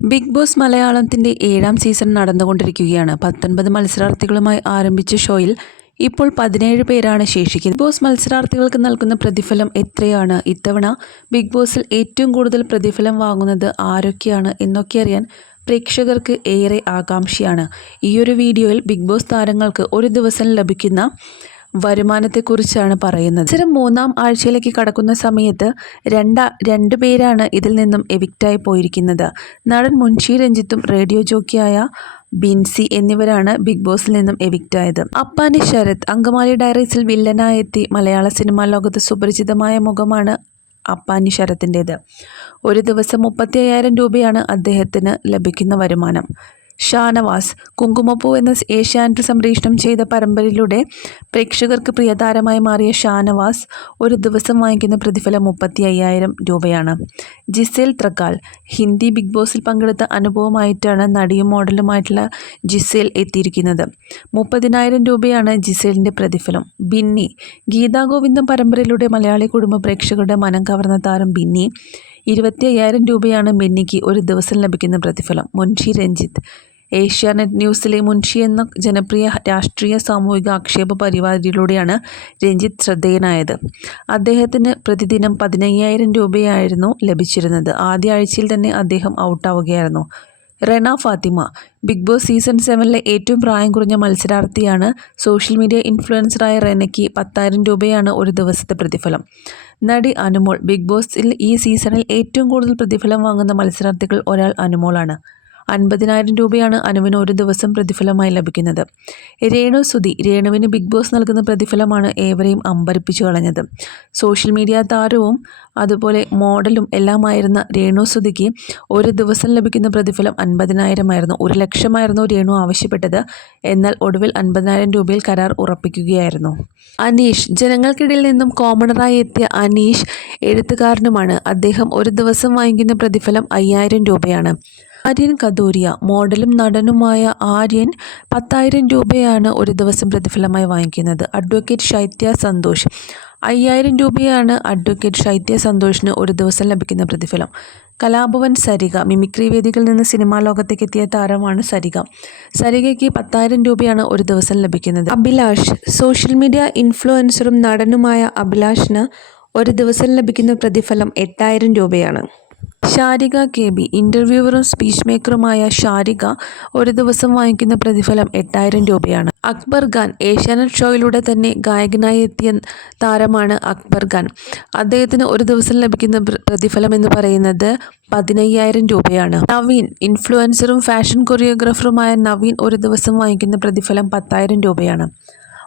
Big boss മലയാളത്തിന്റെ ഏഴാം season നടന്നുകൊണ്ടിരിക്കുകയാണ്. പത്തൊൻപത് മത്സരാർത്ഥികളുമായി ആരംഭിച്ച ഷോയിൽ ഇപ്പോൾ പതിനേഴ് പേരാണ് ശേഷിക്കുന്നത്. ബിഗ് ബോസ് മത്സരാർത്ഥികൾക്ക് നൽകുന്ന പ്രതിഫലം എത്രയാണ്? ഇത്തവണ ബിഗ് ബോസിൽ ഏറ്റവും കൂടുതൽ പ്രതിഫലം വാങ്ങുന്നത് ആരൊക്കെയാണ് എന്നൊക്കെ അറിയാൻ പ്രേക്ഷകർക്ക് ഏറെ ആകാംക്ഷയാണ്. ഈയൊരു വീഡിയോയിൽ ബിഗ് ബോസ് താരങ്ങൾക്ക് ഒരു ദിവസം ലഭിക്കുന്ന വരുമാനത്തെക്കുറിച്ചാണ് പറയുന്നത്. ഇത്തരം മൂന്നാം ആഴ്ചയിലേക്ക് കടക്കുന്ന സമയത്ത് രണ്ട രണ്ട് പേരാണ് ഇതിൽ നിന്നും എവിക്റ്റായി പോയിരിക്കുന്നത്. നടൻ മുൻഷി രഞ്ജിത്തും റേഡിയോ ജോക്കിയായ ബിൻസി എന്നിവരാണ് ബിഗ് ബോസിൽ നിന്നും എവിക്റ്റായത് അപ്പാനി ശരത് അങ്കമാലി ഡയറീസിൽ വില്ലനായെത്തി മലയാള സിനിമാ ലോകത്ത് സുപരിചിതമായ മുഖമാണ് അപ്പാനി ശരത്തിന്റേത്. ഒരു ദിവസം മുപ്പത്തി അയ്യായിരം രൂപയാണ് അദ്ദേഹത്തിന് ലഭിക്കുന്ന വരുമാനം. ഷാനവാസ് കുങ്കുമപ്പൂ എന്ന ഏഷ്യാനെറ്റ് സംപ്രേഷണം ചെയ്ത പരമ്പരയിലൂടെ പ്രേക്ഷകർക്ക് പ്രിയതാരമായി മാറിയ ഷാനവാസ് ഒരു ദിവസം വാങ്ങിക്കുന്ന പ്രതിഫലം മുപ്പത്തി അയ്യായിരം രൂപയാണ്. ജിസേൽ ത്രക്കാൽ ഹിന്ദി ബിഗ് ബോസിൽ പങ്കെടുത്ത അനുഭവമായിട്ടാണ് നടിയും മോഡലുമായിട്ടുള്ള ജിസേൽ എത്തിയിരിക്കുന്നത്. മുപ്പതിനായിരം രൂപയാണ് ജിസേലിന്റെ പ്രതിഫലം. ബിന്നി ഗീതാഗോവിന്ദം പരമ്പരയിലൂടെ മലയാളി കുടുംബ പ്രേക്ഷകരുടെ മനം കവർന്ന താരം ബിന്നി ഇരുപത്തി അയ്യായിരം രൂപയാണ് ബെന്നിക്ക് ഒരു ദിവസം ലഭിക്കുന്ന പ്രതിഫലം. മുൻഷി രഞ്ജിത്ത്. ഏഷ്യാനെറ്റ് ന്യൂസിലെ മുൻഷി എന്ന ജനപ്രിയ രാഷ്ട്രീയ സാമൂഹിക ആക്ഷേപ പരിപാടിയിലൂടെയാണ് രഞ്ജിത്ത് ശ്രദ്ധേയനായത്. അദ്ദേഹത്തിന് പ്രതിദിനം പതിനയ്യായിരം രൂപയായിരുന്നു ലഭിച്ചിരുന്നത്. ആദ്യ ആഴ്ചയിൽ തന്നെ അദ്ദേഹം ഔട്ടാവുകയായിരുന്നു. Rena Fathima. Big Boss season സെവനിലെ ഏറ്റവും പ്രായം കുറഞ്ഞ മത്സരാർത്ഥിയാണ് സോഷ്യൽ മീഡിയ ഇൻഫ്ലുവൻസറായ റെനയ്ക്ക് പത്തായിരം രൂപയാണ് ഒരു ദിവസത്തെ പ്രതിഫലം. നടി അനുമോൾ ബിഗ് ബോസിൽ ഈ സീസണിൽ ഏറ്റവും കൂടുതൽ പ്രതിഫലം വാങ്ങുന്ന മത്സരാർത്ഥികൾ ഒരാൾ അനുമോളാണ്. അൻപതിനായിരം രൂപയാണ് അനുവിന് ഒരു ദിവസം പ്രതിഫലമായി ലഭിക്കുന്നത്. രേണു സുധി രേണുവിന് ബിഗ് ബോസ് നൽകുന്ന പ്രതിഫലമാണ് ഏവരെയും അമ്പരിപ്പിച്ചു കളഞ്ഞത്. സോഷ്യൽ മീഡിയ താരവും അതുപോലെ മോഡലും എല്ലാമായിരുന്ന രേണു സുധിക്ക് ഒരു ദിവസം ലഭിക്കുന്ന പ്രതിഫലം അൻപതിനായിരമായിരുന്നു. ഒരു ലക്ഷമായിരുന്നു രേണു ആവശ്യപ്പെട്ടത്. എന്നാൽ ഒടുവിൽ അൻപതിനായിരം രൂപയിൽ കരാർ ഉറപ്പിക്കുകയായിരുന്നു. അനീഷ് ജനങ്ങൾക്കിടയിൽ നിന്നും കോമണറായി എത്തിയ അനീഷ് എഴുത്തുകാരനുമാണ്. അദ്ദേഹം ഒരു ദിവസം വാങ്ങിക്കുന്ന പ്രതിഫലം അയ്യായിരം രൂപയാണ്. ആര്യൻ കദൂരിയ മോഡലും നടനുമായ ആര്യൻ പത്തായിരം രൂപയാണ് ഒരു ദിവസം പ്രതിഫലമായി വാങ്ങിക്കുന്നത്. അഡ്വക്കേറ്റ് ശൈത്യ സന്തോഷ്. അയ്യായിരം രൂപയാണ് അഡ്വക്കേറ്റ് ശൈത്യ സന്തോഷിന് ഒരു ദിവസം ലഭിക്കുന്ന പ്രതിഫലം. കലാഭവൻ സരിക മിമിക്രി വേദികളിൽ നിന്ന് സിനിമാ ലോകത്തേക്ക് എത്തിയ താരമാണ് സരിക. സരികയ്ക്ക് പത്തായിരം രൂപയാണ് ഒരു ദിവസം ലഭിക്കുന്നത്. അഭിലാഷ് സോഷ്യൽ മീഡിയ ഇൻഫ്ലുവൻസറും നടനുമായ അഭിലാഷിന് ഒരു ദിവസം ലഭിക്കുന്ന പ്രതിഫലം എട്ടായിരം രൂപയാണ്. ഷാരിക കെ. ബി. ഇന്റർവ്യൂവറും സ്പീച്ച് മേക്കറുമായ ഷാരിക ഒരു ദിവസം വാങ്ങിക്കുന്ന പ്രതിഫലം എട്ടായിരം രൂപയാണ്. അക്ബർ ഖാൻ ഏഷ്യാനെറ്റ് ഷോയിലൂടെ തന്നെ ഗായകനായി എത്തിയ താരമാണ് അക്ബർ ഖാൻ. അദ്ദേഹത്തിന് ഒരു ദിവസം ലഭിക്കുന്ന പ്രതിഫലം എന്ന് പറയുന്നത് പതിനയ്യായിരം രൂപയാണ്. നവീൻ ഇൻഫ്ലുവൻസറും ഫാഷൻ കൊറിയോഗ്രാഫറുമായ നവീൻ ഒരു ദിവസം വാങ്ങിക്കുന്ന പ്രതിഫലം പത്തായിരം രൂപയാണ്.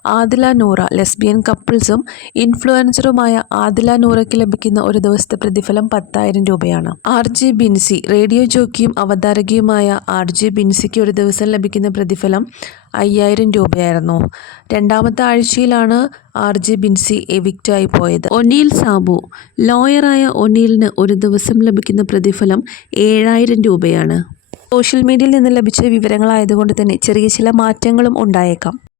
ആദില നൂറ ലെസ്ബിയൻ കപ്പിൾസും ഇൻഫ്ലുവൻസറുമായ ആദില നൂറയ്ക്ക് ലഭിക്കുന്ന ഒരു ദിവസത്തെ പ്രതിഫലം പത്തായിരം രൂപയാണ്. ആർ ജെ ബിൻസി റേഡിയോ ജോക്കിയും അവതാരകയുമായ ആർ ജെ ബിൻസിക്ക് ഒരു ദിവസം ലഭിക്കുന്ന പ്രതിഫലം അയ്യായിരം രൂപയായിരുന്നു. രണ്ടാമത്തെ ആഴ്ചയിലാണ് ആർ ജെ ബിൻസി എവിക്റ്റായി പോയത്. ഒനീൽ സാബു ലോയറായ ഒനീലിന് ഒരു ദിവസം ലഭിക്കുന്ന പ്രതിഫലം ഏഴായിരം രൂപയാണ്. സോഷ്യൽ മീഡിയയിൽ നിന്ന് ലഭിച്ച വിവരങ്ങളായതുകൊണ്ട് തന്നെ ചെറിയ ചില മാറ്റങ്ങളും ഉണ്ടായേക്കാം.